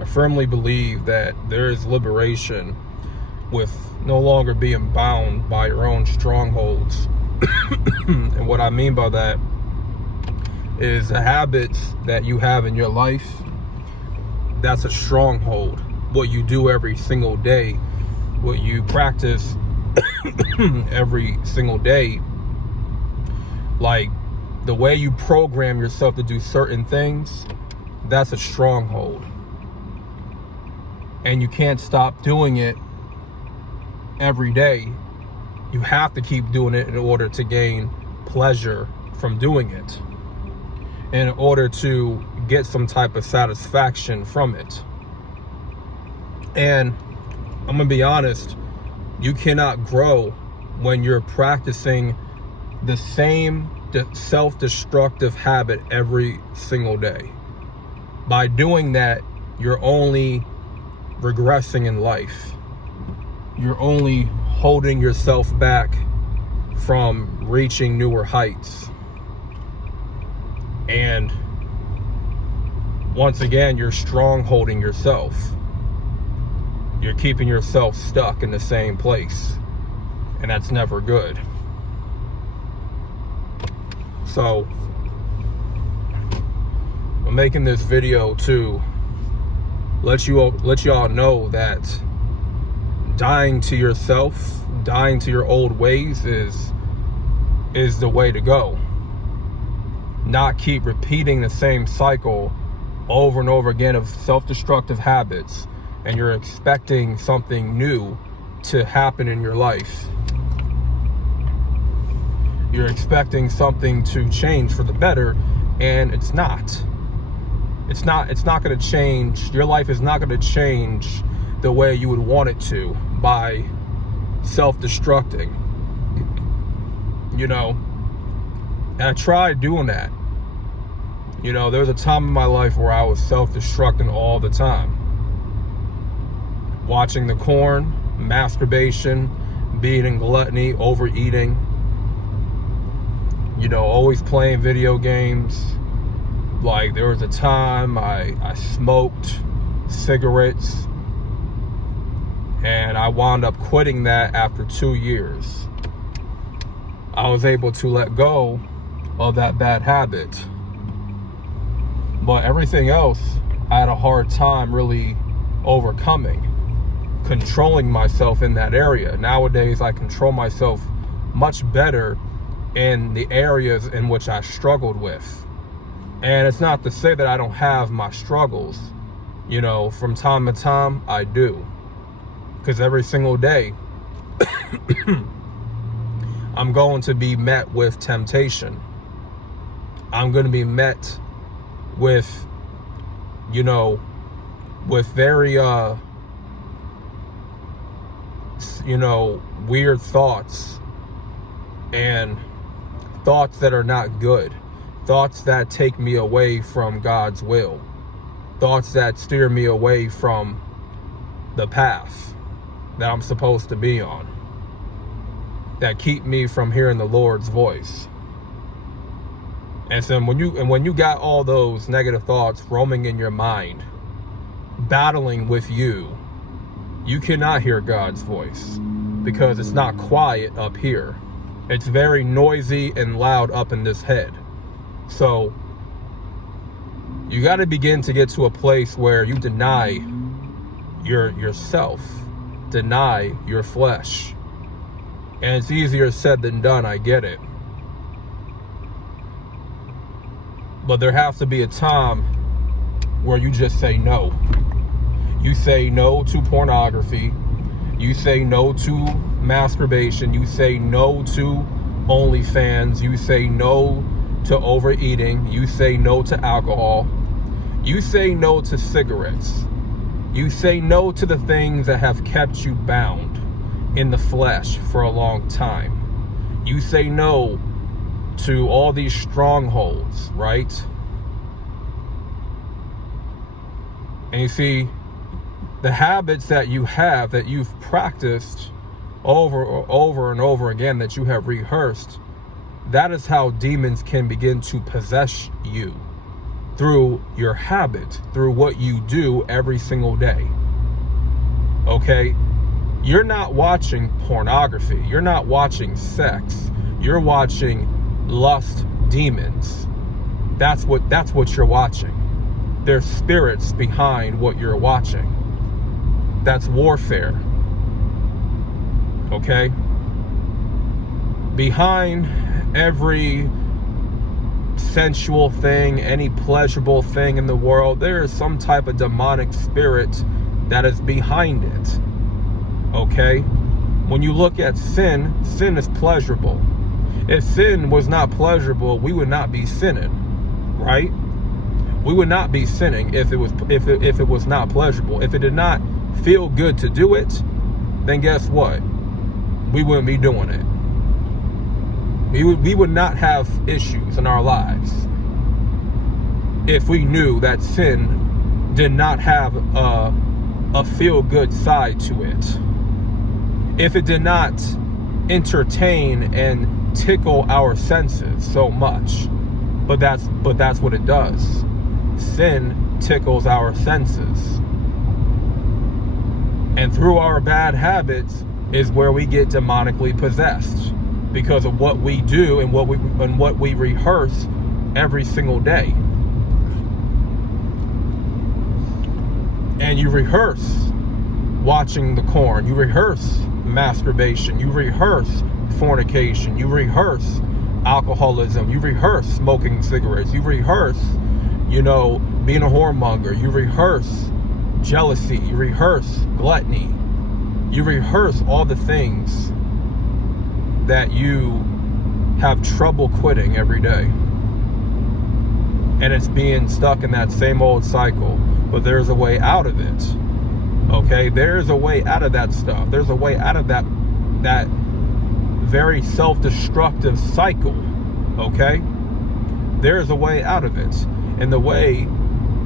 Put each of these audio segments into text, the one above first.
I firmly believe that there is liberation with no longer being bound by your own strongholds. And what I mean by that is the habits that you have in your life, that's a stronghold. What you do every single day, what you practice every single day, like the way you program yourself to do certain things, that's a stronghold. And you can't stop doing it every day. You have to keep doing it in order to gain pleasure from doing it, in order to get some type of satisfaction from it. And I'm gonna be honest, you cannot grow when you're practicing the same self-destructive habit every single day. By doing that, you're only regressing in life. You're only holding yourself back from reaching newer heights. And once again, you're strong-holding yourself. You're keeping yourself stuck in the same place. And that's never good. So, I'm making this video to let you all know that dying to yourself, dying to your old ways is the way to go. Not keep repeating the same cycle over and over again of self-destructive habits, and you're expecting something new to happen in your life. You're expecting something to change for the better, and it's not. It's not going to change. Your life is not going to change the way you would want it to by self-destructing. You know, and I tried doing that. You know, there was a time in my life where I was self-destructing all the time. Watching the corn, masturbation, being in gluttony, overeating. You know, always playing video games. Like, there was a time I smoked cigarettes, and I wound up quitting that after 2 years. I was able to let go of that bad habit. But everything else, I had a hard time really overcoming, controlling myself in that area. Nowadays, I control myself much better in the areas in which I struggled with. And it's not to say that I don't have my struggles. You know, from time to time, I do. Because every single day, I'm going to be met with temptation. I'm going to be met with, you know, with very, you know, weird thoughts. And thoughts that are not good. Thoughts that take me away from God's will. Thoughts that steer me away from the path that I'm supposed to be on. That keep me from hearing the Lord's voice. And so when you got all those negative thoughts roaming in your mind, battling with you, you cannot hear God's voice, because it's not quiet up here. It's very noisy and loud up in this head. So you got to begin to get to a place where you deny yourself, deny your flesh. And it's easier said than done, I get it. But there has to be a time where you just say no. You say no to pornography. You say no to masturbation. You say no to OnlyFans. You say no to overeating. You say no to alcohol. You say no to cigarettes. You say no to the things that have kept you bound in the flesh for a long time. You say no to all these strongholds, right? And you see, the habits that you have, that you've practiced over and over again, that you have rehearsed, that is how demons can begin to possess you. through your habits, through what you do every single day. Okay? You're not watching pornography. You're not watching sex. You're watching lust demons. That's what you're watching. There's spirits behind what you're watching. That's warfare. Okay? Behind every sensual thing, any pleasurable thing in the world, there is some type of demonic spirit that is behind it. Okay? When you look at sin, sin is pleasurable. If sin was not pleasurable, we would not be sinning, right? We would not be sinning if it was not pleasurable. If it did not feel good to do it, then guess what? We wouldn't be doing it. We would not have issues in our lives if we knew that sin did not have a feel-good side to it. If it did not entertain and tickle our senses so much. But that's what it does. Sin tickles our senses. And through our bad habits is where we get demonically possessed, because of what we do and what we rehearse every single day. And you rehearse watching the porn, you rehearse masturbation, you rehearse fornication, you rehearse alcoholism, you rehearse smoking cigarettes, you rehearse, being a whoremonger, you rehearse jealousy, you rehearse gluttony, you rehearse all the things that you have trouble quitting every day. And it's being stuck in that same old cycle. But there's a way out of it. Okay? There's a way out of that stuff. There's a way out of that very self-destructive cycle. Okay? There's a way out of it. And the way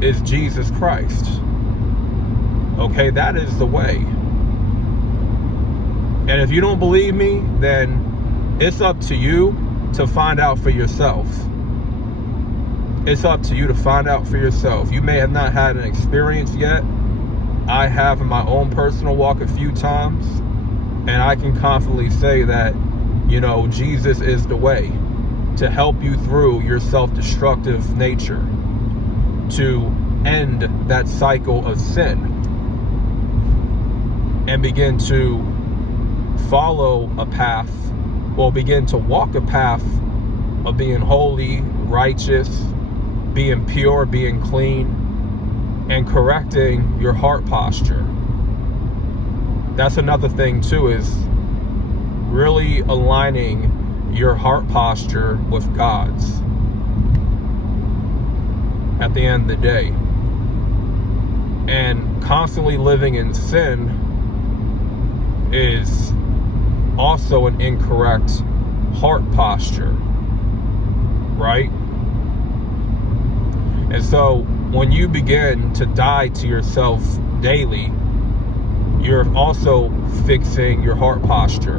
is Jesus Christ. Okay? That is the way. And if you don't believe me, then it's up to you to find out for yourself. It's up to you to find out for yourself. You may have not had an experience yet. I have in my own personal walk a few times. And I can confidently say that, Jesus is the way to help you through your self-destructive nature, to end that cycle of sin and begin to follow a path, or begin to walk a path of being holy, righteous, being pure, being clean, and correcting your heart posture. That's another thing too, is really aligning your heart posture with God's at the end of the day. And constantly living in sin is also an incorrect heart posture, right? And so when you begin to die to yourself daily, you're also fixing your heart posture.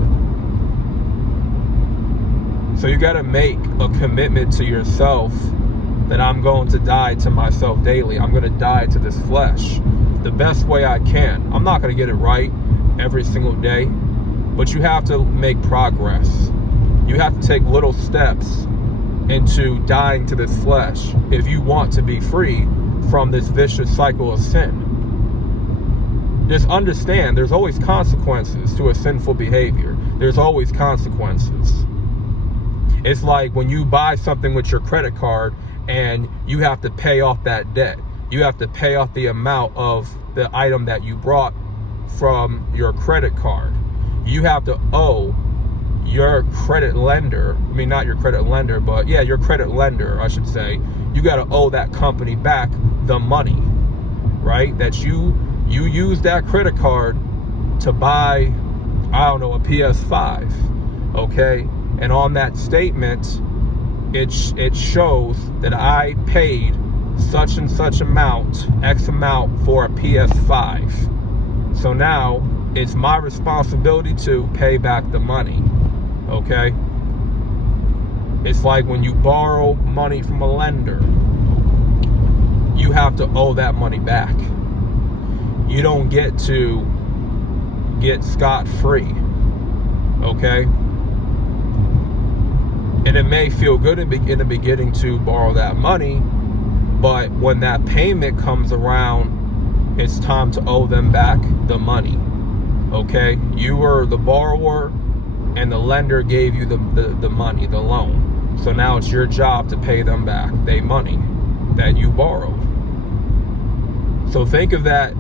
So you got to make a commitment to yourself that I'm going to die to myself daily. I'm going to die to this flesh the best way I can. I'm not going to get it right every single day, but you have to make progress. You have to take little steps into dying to this flesh if you want to be free from this vicious cycle of sin. Just understand there's always consequences to a sinful behavior. There's always consequences. It's like when you buy something with your credit card and you have to pay off that debt. You have to pay off the amount of the item that you brought from your credit card. You have to owe your credit lender, not your credit lender, but yeah, your credit lender, I should say. You got to owe that company back the money, right? That you use that credit card to buy, a PS5, okay? And on that statement, it shows that I paid such and such amount, X amount for a PS5. So now it's my responsibility to pay back the money, okay? It's like when you borrow money from a lender. you have to owe that money back. You don't get to get scot-free, okay? And it may feel good in the beginning to borrow that money, but when that payment comes around, it's time to owe them back the money, okay? You were the borrower, and the lender gave you the money, the loan. So now it's your job to pay them back their money that you borrowed. So think of that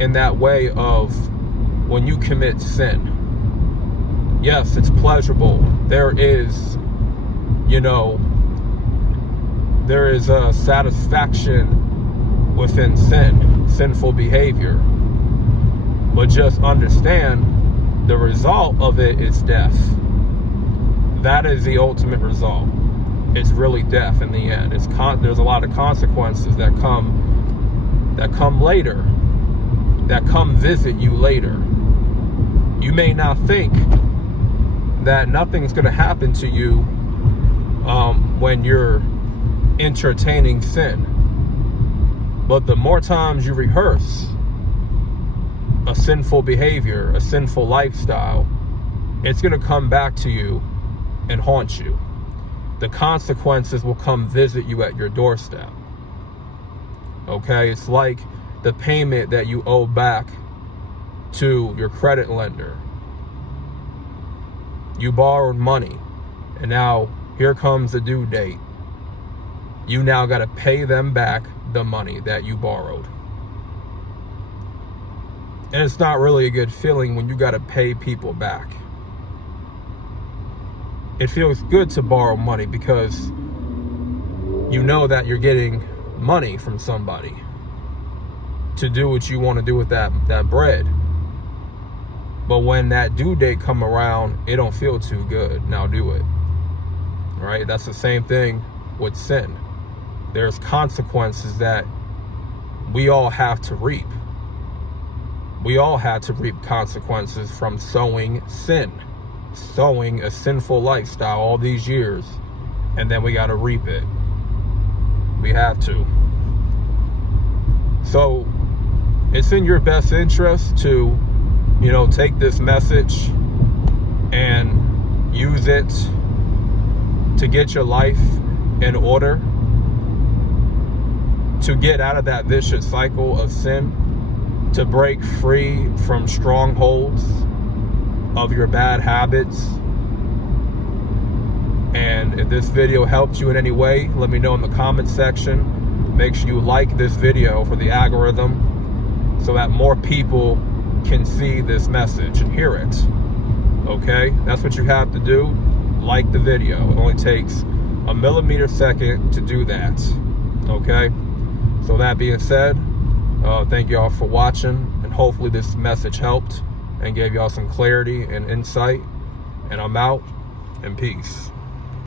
in that way of when you commit sin. Yes, it's pleasurable. There is, there is a satisfaction within sin, sinful behavior. But just understand, the result of it is death. That is the ultimate result. It's really death in the end. There's a lot of consequences that come later, that come visit you later. You may not think that nothing's going to happen to you when you're entertaining sin. But the more times you rehearse a sinful behavior, a sinful lifestyle, it's going to come back to you and haunt you. The consequences will come visit you at your doorstep. Okay? It's like the payment that you owe back to your credit lender. You borrowed money, and now here comes the due date. You now got to pay them back the money that you borrowed. And it's not really a good feeling when you got to pay people back. It feels good to borrow money because you know that you're getting money from somebody to do what you want to do with that bread. But when that due date come around, it don't feel too good. Now do it. Right? That's the same thing with sin. There's consequences that we all have to reap. We all had to reap consequences from sowing sin, sowing a sinful lifestyle all these years, and then we got to reap it. We have to. So it's in your best interest to, take this message and use it to get your life in order, to get out of that vicious cycle of sin, to break free from strongholds of your bad habits. And if this video helped you in any way, let me know in the comments section. Make sure you like this video for the algorithm so that more people can see this message and hear it. Okay? That's what you have to do. Like the video. It only takes a millisecond to do that. Okay? So that being said, thank y'all for watching, and hopefully this message helped and gave y'all some clarity and insight. And I'm out, and peace.